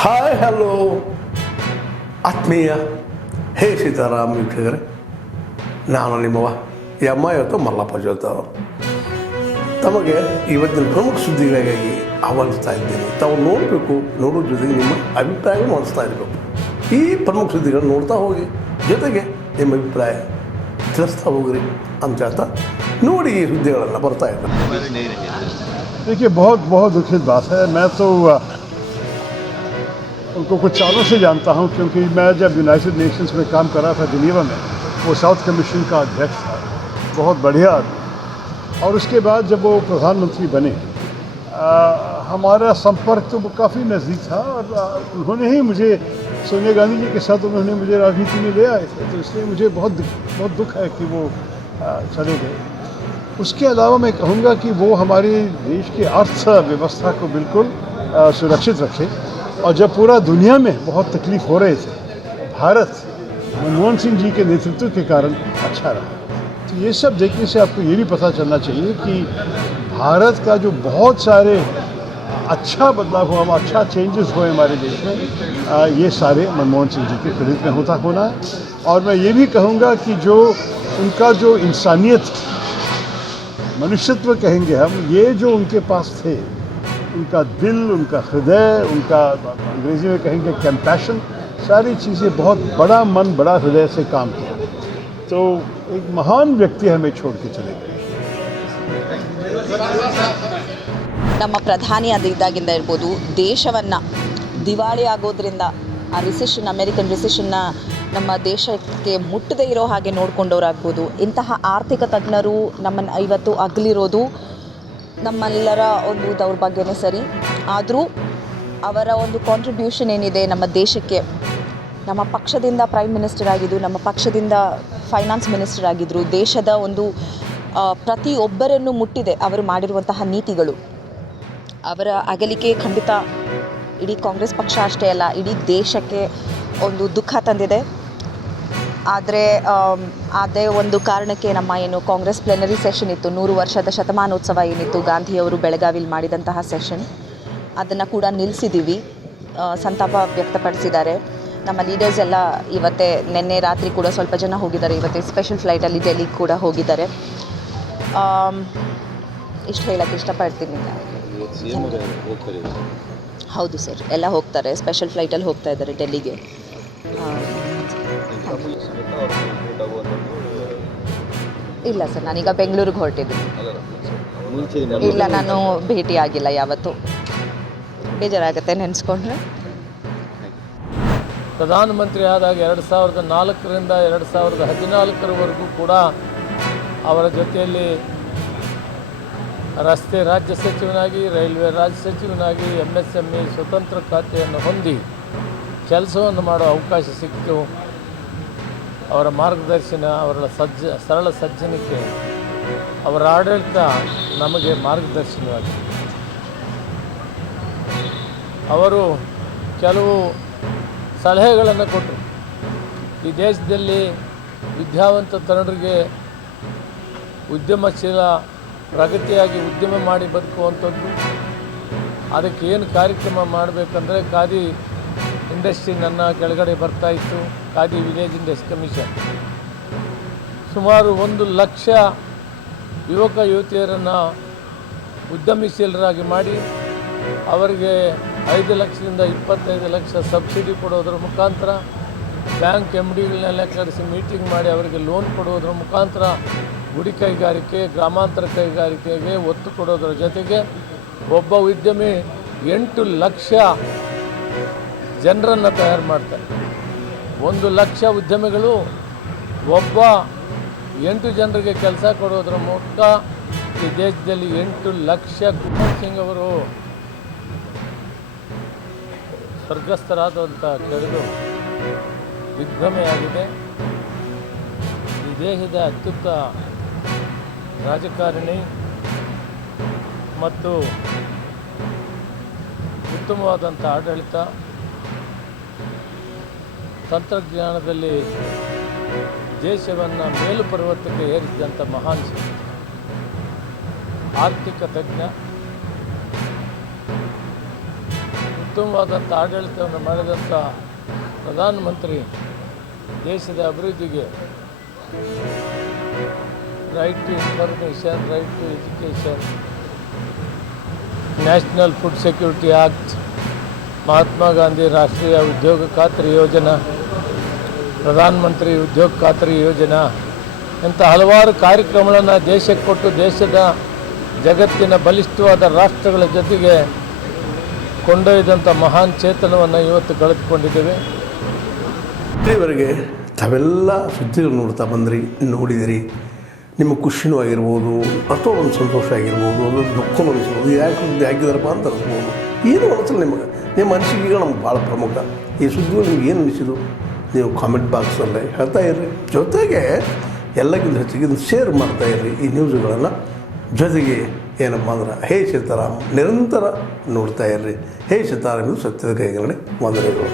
Hi hello ಆತ್ಮೀಯ ಹೇ ಸೀತಾರಾಮ್ ವೀಕ್ಷಕರೇ, ನಾನು ನಿಮ್ಮವ ಇವತ್ತು ಮಲ್ಲಪ್ಪ ಜೋತ ತಮಗೆ ಇವತ್ತಿನ ಪ್ರಮುಖ ಸುದ್ದಿಗಳಿಗಾಗಿ ಆಹ್ವಾನಿಸ್ತಾ ಇದ್ದೇನೆ. ತಾವು ನೋಡಬೇಕು, ನೋಡೋದ್ರ ಜೊತೆಗೆ ನಿಮ್ಮ ಅಭಿಪ್ರಾಯ ಮಾಡಿಸ್ತಾ ಇರಬೇಕು. ಈ ಪ್ರಮುಖ ಸುದ್ದಿಗಳನ್ನು ನೋಡ್ತಾ ಹೋಗಿ, ಜೊತೆಗೆ ನಿಮ್ಮ ಅಭಿಪ್ರಾಯ ತಿಳಿಸ್ತಾ ಹೋಗ್ರಿ ಅಂತ ಹೇಳ್ತಾ ನೋಡಿ ಈ ಸುದ್ದಿಗಳೆಲ್ಲ ಬರ್ತಾ ಇದ್ದಾರೆ. देखिए, बहुत बहुत दुखद बात है. मैं तो उनको कुछ सालों से जानता हूँ, क्योंकि मैं जब यूनाइटेड नेशंस में काम कर रहा था जिनेवा में, वो साउथ कमीशन का अध्यक्ष था. बहुत बढ़िया आदमी. और उसके बाद जब वो प्रधानमंत्री बने, हमारा संपर्क तो काफ़ी नज़दीक था. और उन्होंने ही मुझे, सोनिया गांधी जी के साथ उन्होंने मुझे राजनीति में ले आए थे. तो इसलिए मुझे बहुत दुख है कि वो चले गए. उसके अलावा मैं कहूँगा कि वो हमारे देश की अर्थव्यवस्था को बिल्कुल सुरक्षित रखे. और जब पूरा दुनिया में बहुत तकलीफ़ हो रहे थे, भारत मनमोहन सिंह जी के नेतृत्व के कारण अच्छा रहा. तो ये सब देखने से आपको ये भी पता चलना चाहिए कि भारत का जो बहुत सारे अच्छा बदलाव हुआ, अच्छा चेंजेस हुए हमारे देश में, ये सारे मनमोहन सिंह जी के क्रेडिट में होना है. और मैं ये भी कहूँगा कि जो उनका जो इंसानियत, मनुष्यत्व कहेंगे हम, ये जो उनके पास थे, उनका दिल, उनका हृदय, उनका अंग्रेज़ी में कहेंगे कंपैशन, सारी चीज़ें, बहुत बड़ा मन, बड़ा हृदय से काम किया. तो एक महान व्यक्ति हमें छोड़ के चले गए. ನಮ್ಮ ಪ್ರಧಾನಿಯಾಗಿದ್ದಾಗಿಂದ ಇರ್ಬೋದು, ದೇಶವನ್ನು ದಿವಾಳಿ ಆಗೋದ್ರಿಂದ ಆ ರಿಸೆಷನ್, ಅಮೆರಿಕನ್ ರಿಸೆಷನ್ನ ನಮ್ಮ ದೇಶಕ್ಕೆ ಮುಟ್ಟದೇ ಇರೋ ಹಾಗೆ ನೋಡ್ಕೊಂಡವರಾಗ್ಬೋದು. ಇಂತಹ ಆರ್ಥಿಕ ತಜ್ಞರು ನಮ್ಮನ್ನು ಇವತ್ತು ಅಗಲಿರೋದು ನಮ್ಮೆಲ್ಲರ ಒಂದು ದೌರ್ಭಾಗ್ಯನೇ ಸರಿ. ಆದರೂ ಅವರ ಒಂದು ಕಾಂಟ್ರಿಬ್ಯೂಷನ್ ಏನಿದೆ ನಮ್ಮ ದೇಶಕ್ಕೆ, ನಮ್ಮ ಪಕ್ಷದಿಂದ ಪ್ರೈಮ್ ಮಿನಿಸ್ಟರ್ ಆಗಿದ್ದು, ನಮ್ಮ ಪಕ್ಷದಿಂದ ಫೈನಾನ್ಸ್ ಮಿನಿಸ್ಟರ್ ಆಗಿದ್ದರು, ದೇಶದ ಒಂದು ಪ್ರತಿಯೊಬ್ಬರನ್ನು ಮುಟ್ಟಿದೆ ಅವರು ಮಾಡಿರುವಂತಹ ನೀತಿಗಳು. ಅವರ ಅಗಲಿಕೆ ಖಂಡಿತ ಇಡೀ ಕಾಂಗ್ರೆಸ್ ಪಕ್ಷ ಅಷ್ಟೇ ಅಲ್ಲ, ಇಡೀ ದೇಶಕ್ಕೆ ಒಂದು ದುಃಖ ತಂದಿದೆ. ಆದರೆ ಅದೇ ಒಂದು ಕಾರಣಕ್ಕೆ ನಮ್ಮ ಏನು ಕಾಂಗ್ರೆಸ್ ಪ್ಲೆನರಿ ಸೆಷನ್ ಇತ್ತು, 100 ವರ್ಷದ ಶತಮಾನೋತ್ಸವ ಏನಿತ್ತು ಗಾಂಧಿಯವರು ಬೆಳಗಾವಿಲಿ ಮಾಡಿದಂತಹ ಸೆಷನ್, ಅದನ್ನು ಕೂಡ ನಿಲ್ಲಿಸಿದ್ದೀವಿ. ಸಂತಾಪ ವ್ಯಕ್ತಪಡಿಸಿದ್ದಾರೆ ನಮ್ಮ ಲೀಡರ್ಸ್ ಎಲ್ಲ. ಇವತ್ತೇ ನಿನ್ನೆ ರಾತ್ರಿ ಕೂಡ ಸ್ವಲ್ಪ ಜನ ಹೋಗಿದ್ದಾರೆ, ಇವತ್ತೇ ಸ್ಪೆಷಲ್ ಫ್ಲೈಟಲ್ಲಿ ಡೆಲ್ಲಿಗೆ ಕೂಡ ಹೋಗಿದ್ದಾರೆ. ಇಷ್ಟು ಹೇಳೋಕ್ಕೆ ಇಷ್ಟಪಡ್ತೀನಿ. ಹೌದು ಸರ್, ಎಲ್ಲ ಹೋಗ್ತಾರೆ, ಸ್ಪೆಷಲ್ ಫ್ಲೈಟಲ್ಲಿ ಹೋಗ್ತಾ ಇದ್ದಾರೆ ಡೆಲ್ಲಿಗೆ. ಇಲ್ಲ ಸರ್, ನಾನೀಗ ಬೆಂಗಳೂರಿಗೆ ಹೊರಟಿದ್ದೀನಿ. ಇಲ್ಲ, ನಾನು ಭೇಟಿ ಆಗಿಲ್ಲ ಯಾವತ್ತೂ. ಬೇಜಾರಾಗುತ್ತೆ ನೆನೆಸ್ಕೊಂಡ್ರೆ. ಪ್ರಧಾನಮಂತ್ರಿ ಆದಾಗ 2004ರಿಂದ 2014ರವರೆಗೂ ಕೂಡ ಅವರ ಜೊತೆಯಲ್ಲಿ ರಸ್ತೆ ರಾಜ್ಯ ಸಚಿವನಾಗಿ, ರೈಲ್ವೆ ರಾಜ್ಯ ಸಚಿವನಾಗಿ, MSME ಸ್ವತಂತ್ರ ಖಾತೆಯನ್ನು ಹೊಂದಿ ಕೆಲಸವನ್ನು ಮಾಡೋ ಅವಕಾಶ ಸಿಕ್ತು. ಅವರ ಮಾರ್ಗದರ್ಶನ, ಅವರ ಸರಳ ಸಜ್ಜನಿಕೆ, ಅವರ ಆಡಳಿತ ನಮಗೆ ಮಾರ್ಗದರ್ಶನವಾಗಿದೆ. ಅವರು ಕೆಲವು ಸಲಹೆಗಳನ್ನು ಕೊಟ್ಟರು. ಈ ದೇಶದಲ್ಲಿ ವಿದ್ಯಾವಂತ ತರುಣರಿಗೆ ಉದ್ಯಮಶೀಲ, ಪ್ರಗತಿಯಾಗಿ ಉದ್ಯಮ ಮಾಡಿ ಬದುಕುವಂಥದ್ದು. ಅದಕ್ಕೆ ಏನು ಕಾರ್ಯಕ್ರಮ ಮಾಡಬೇಕಂದ್ರೆ, ಖಾದಿ ಇಂಡಸ್ಟ್ರಿ ನನ್ನ ಕೆಳಗಡೆ ಬರ್ತಾಯಿತ್ತು, ಖಾದಿ ವಿಲೇಜ್ ಇಂಡಸ್ಟ್ರಿ ಕಮಿಷನ್. ಸುಮಾರು 1 ಲಕ್ಷ ಯುವಕ ಯುವತಿಯರನ್ನು ಉದ್ಯಮಶೀಲರಾಗಿ ಮಾಡಿ ಅವರಿಗೆ 5 ಲಕ್ಷದಿಂದ 25 ಲಕ್ಷ ಸಬ್ಸಿಡಿ ಕೊಡೋದ್ರ ಮುಖಾಂತರ, ಬ್ಯಾಂಕ್ MDಗಳನ್ನೆಲ್ಲ ಕರೆಸಿ ಮೀಟಿಂಗ್ ಮಾಡಿ ಅವರಿಗೆ ಲೋನ್ ಕೊಡೋದ್ರ ಮುಖಾಂತರ ಗುಡಿ ಕೈಗಾರಿಕೆ, ಗ್ರಾಮಾಂತರ ಕೈಗಾರಿಕೆಗೆ ಒತ್ತು ಕೊಡೋದ್ರ ಜೊತೆಗೆ ಒಬ್ಬ ಉದ್ಯಮಿ 8 ಲಕ್ಷ ಜನರನ್ನು ತಯಾರು ಮಾಡ್ತಾರೆ. 1 ಲಕ್ಷ ಉದ್ಯಮಿಗಳು ಒಬ್ಬ 8 ಜನರಿಗೆ ಕೆಲಸ ಕೊಡೋದ್ರ ಮೂಲಕ ಈ ದೇಶದಲ್ಲಿ 8 ಲಕ್ಷ. ಕುಮಾರ್ ಸಿಂಗ್ ಅವರು ಸ್ವರ್ಗಸ್ಥರಾದಂಥ ಕೆಳದು ದಿಗ್ಭ್ರಮೆಯಾಗಿದೆ. ಈ ದೇಶದ ಅತ್ಯುತ್ತ ರಾಜಕಾರಣಿ ಮತ್ತು ಉತ್ತಮವಾದಂಥ ಆಡಳಿತ, ತಂತ್ರಜ್ಞಾನದಲ್ಲಿ ದೇಶವನ್ನು ಮೇಲು ಪರ್ವತಕ್ಕೆ ಏರಿಸಿದಂಥ ಮಹಾನ್ ಶಕ್ತಿ, ಆರ್ಥಿಕ ತಜ್ಞ, ಉತ್ತಮವಾದಂಥ ಆಡಳಿತವನ್ನು ಮಾಡಿದಂಥ ಪ್ರಧಾನಮಂತ್ರಿ ದೇಶದ ಅಭಿವೃದ್ಧಿಗೆ right to information, right to education, national food security act, Mahatma Gandhi ರಾಷ್ಟ್ರೀಯ ಉದ್ಯೋಗ ಖಾತ್ರಿ ಯೋಜನಾ, ಪ್ರಧಾನಮಂತ್ರಿ ಉದ್ಯೋಗ ಖಾತ್ರಿ ಯೋಜನಾ ಇಂಥ ಹಲವಾರು ಕಾರ್ಯಕ್ರಮಗಳನ್ನು ದೇಶಕ್ಕೆ ಕೊಟ್ಟು ದೇಶದ ಜಗತ್ತಿನ ಬಲಿಷ್ಠವಾದ ರಾಷ್ಟ್ರಗಳ ಜೊತೆಗೆ ಕೊಂಡೊಯ್ದಂಥ ಮಹಾನ್ ಚೇತನವನ್ನು ಇವತ್ತು ಕಳೆದುಕೊಂಡಿದ್ದೇವೆ. ಇಲ್ಲಿವರೆಗೆ ತಾವೆಲ್ಲ ಸುದ್ದಿಗಳು ನೋಡ್ತಾ ಬಂದ್ರಿ, ನೋಡಿದಿರಿ. ನಿಮ್ಮ ಖುಷಿನೂ ಆಗಿರ್ಬೋದು, ಅಥವಾ ಒಂದು ಸಂತೋಷ ಆಗಿರ್ಬೋದು, ಒಂದು ದುಃಖನೂ ಅನಿಸ್ಬೋದು. ಯಾಕೆ ಹಾಕಿದಾರಪ್ಪ ಅಂತ ಅನಿಸ್ಬೋದು. ಏನು ಅನಿಸಲ್ಲ ನಿಮಗೆ, ನಿಮ್ಮ ಅನಿಸಿಕೆಗಳು ನಮ್ಗೆ ಭಾಳ ಪ್ರಮುಖ. ಈ ಸುದ್ದಿಗಳು ನಿಮ್ಗೆ ಏನು ಅನಿಸಿದ್ರು ನೀವು ಕಾಮೆಂಟ್ ಬಾಕ್ಸಲ್ಲೇ ಹೇಳ್ತಾ ಇರ್ರಿ. ಜೊತೆಗೆ ಎಲ್ಲಕ್ಕಿಂತ ಹೆಚ್ಚಿಗೆ ಇದನ್ನು ಶೇರ್ ಮಾಡ್ತಾಯಿರ್ರಿ ಈ ನ್ಯೂಸ್ಗಳನ್ನು. ಜೊತೆಗೆ ಏನಪ್ಪ ಅಂದ್ರೆ ಹೇ ಸೀತಾರಾಮ್ ನಿರಂತರ ನೋಡ್ತಾ ಇರ್ರಿ. ಹೇ ಸೀತಾರಾಮ್ ಇದು ಸತ್ಯದ ಕೈಗರಣೆ. ವಂದನೆಗಳು.